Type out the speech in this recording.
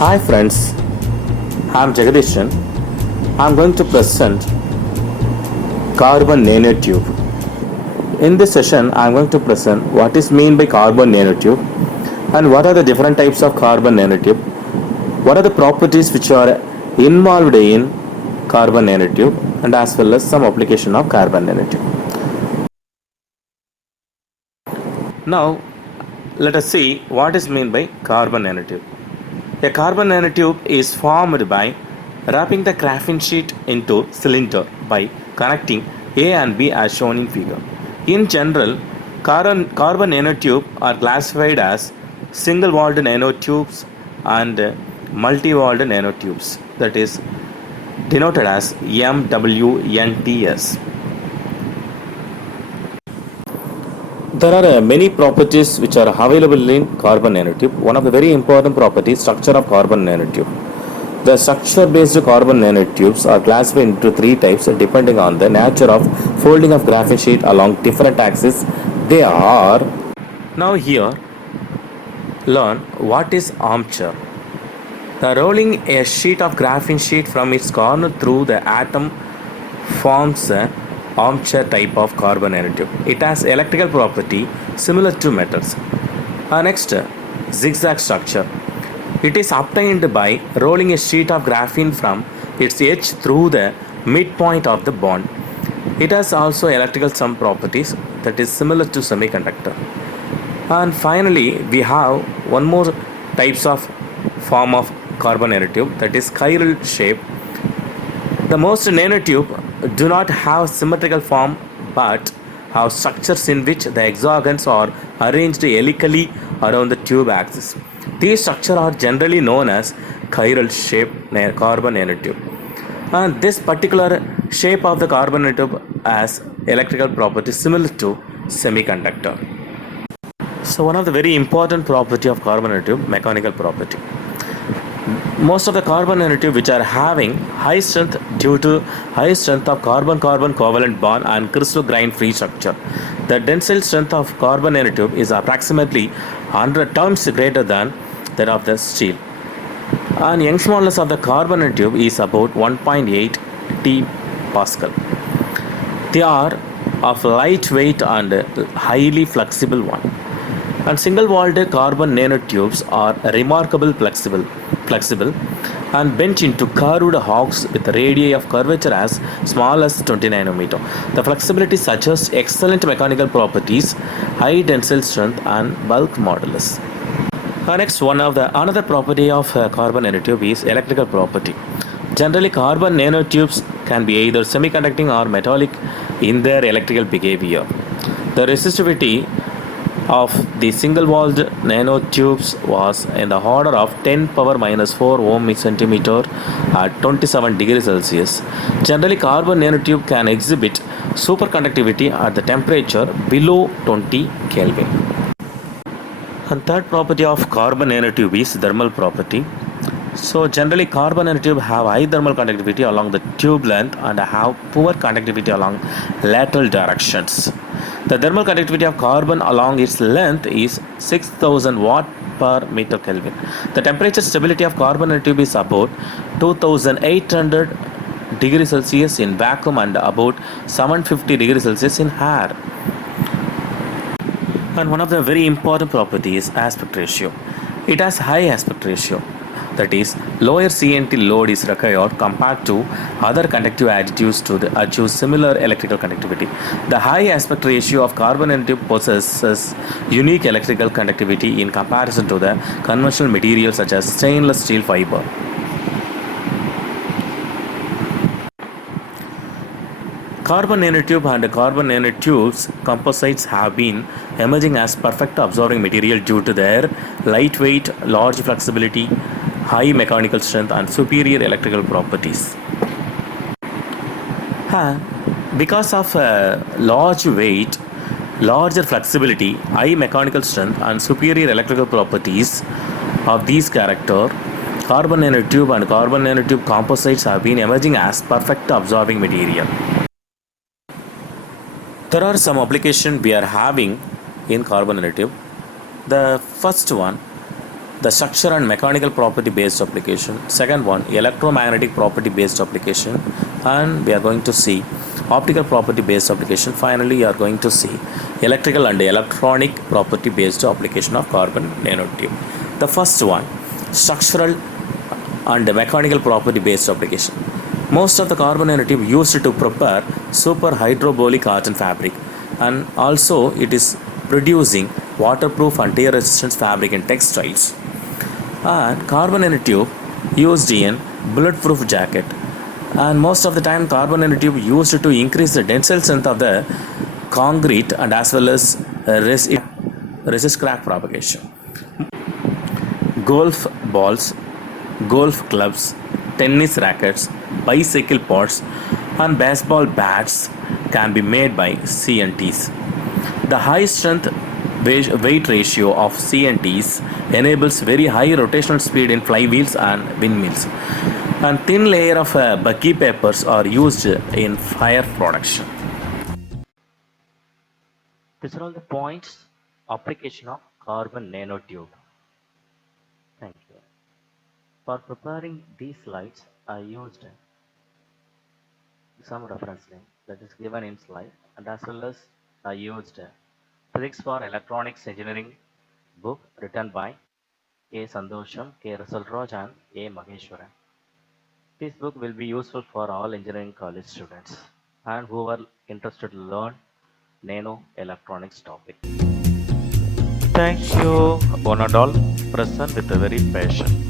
Hi friends, I'm Jagadishan. I'm going to present carbon nanotube. In this session, I'm going to present what is meant by carbon nanotube and what are the different types of carbon nanotube. What are the properties which are involved in carbon nanotube and as well as some application of carbon nanotube. Now, let us see what is meant by carbon nanotube. A carbon nanotube is formed by wrapping the graphene sheet into cylinder by connecting A and B as shown in figure. In general, carbon nanotube are classified as single-walled nanotubes and multi-walled nanotubes, that is denoted as MWNTs. There are many properties which are available in carbon nanotube. One of the very important properties, structure of carbon nanotube. The structure-based carbon nanotubes are classified into three types depending on the nature of folding of graphene sheet along different axes. They are. Now here, learn what is armature. The rolling a sheet of graphene sheet from its corner through the atom forms a armature type of carbon nanotube. It has electrical property similar to metals. Next, zigzag structure. It is obtained by rolling a sheet of graphene from its edge through the midpoint of the bond. It has also electrical some properties that is similar to semiconductor. And finally, we have one more types of form of carbon nanotube, that is chiral shape. The most nanotube do not have symmetrical form but have structures in which the hexagons are arranged helically around the tube axis. These structures are generally known as chiral shape carbon nanotube. And this particular shape of the carbon nanotube has electrical properties similar to semiconductor. So one of the very important property of carbon nanotube, mechanical property. Most of the carbon nanotube which are having high strength due to high strength of carbon-carbon covalent bond and crystal grain free structure. The tensile strength of carbon nanotube is approximately 100 times greater than that of the steel. And Young's modulus of the carbon nanotube is about 1.8 T Pascal. They are of lightweight and highly flexible one. And single-walled carbon nanotubes are remarkably flexible and bent into curved arcs with radii of curvature as small as 20 nanometer. The flexibility suggests excellent mechanical properties, high tensile strength and bulk modulus. Next, another property of carbon nanotube is electrical property. Generally, carbon nanotubes can be either semiconducting or metallic in their electrical behavior. The resistivity of the single-walled nanotubes was in the order of 10 power minus 4 ohm centimeter at 27 degrees Celsius. Generally, carbon nanotube can exhibit superconductivity at the temperature below 20 Kelvin. And third property of carbon nanotube is thermal property. So generally, carbon nanotube have high thermal conductivity along the tube length and have poor conductivity along lateral directions. The thermal conductivity of carbon along its length is 6000 watt per meter Kelvin. The temperature stability of carbon nanotube is about 2800 degrees Celsius in vacuum and about 750 degrees Celsius in air. And one of the very important properties is aspect ratio. It has high aspect ratio. That is, lower CNT load is required compared to other conductive additives to achieve similar electrical conductivity. The high aspect ratio of carbon nanotube possesses unique electrical conductivity in comparison to the conventional materials such as stainless steel fiber. Carbon nanotube and carbon nanotubes composites have been emerging as perfect absorbing material due to their lightweight, large flexibility, high mechanical strength and superior electrical properties. Because of large weight, larger flexibility, high mechanical strength and superior electrical properties of these character, carbon nanotube and carbon nanotube composites have been emerging as perfect absorbing material. There are some applications we are having in carbon nanotube. The first one, The structure and mechanical property based application. Second one, electromagnetic property based application. And we are going to see optical property based application. Finally, we are going to see electrical and electronic property based application of carbon nanotube. The first one, structural and mechanical property based application. Most of the carbon nanotube used to prepare super hydrobolic cotton fabric, and also it is producing waterproof and tear resistant fabric in textiles. And carbon nanotube used in bulletproof jacket, and most of the time carbon nanotube used to increase the tensile strength of the concrete and as well as resist crack propagation. Golf balls, golf clubs, tennis rackets, bicycle pods, and baseball bats can be made by CNTs. The high strength weight ratio of CNTs enables very high rotational speed in flywheels and windmills. And thin layer of bucky papers are used in fire production. These are all the points application of carbon nanotube. Thank you. For preparing these slides, I used some reference link that is given in slide, and as well as I used Physics for Electronics Engineering book written by A. Sandosham, K. Rasalraj, and A. Maheshwaran. This book will be useful for all engineering college students and who are interested to learn nano electronics topic. Thank you, one and all present with a very passion.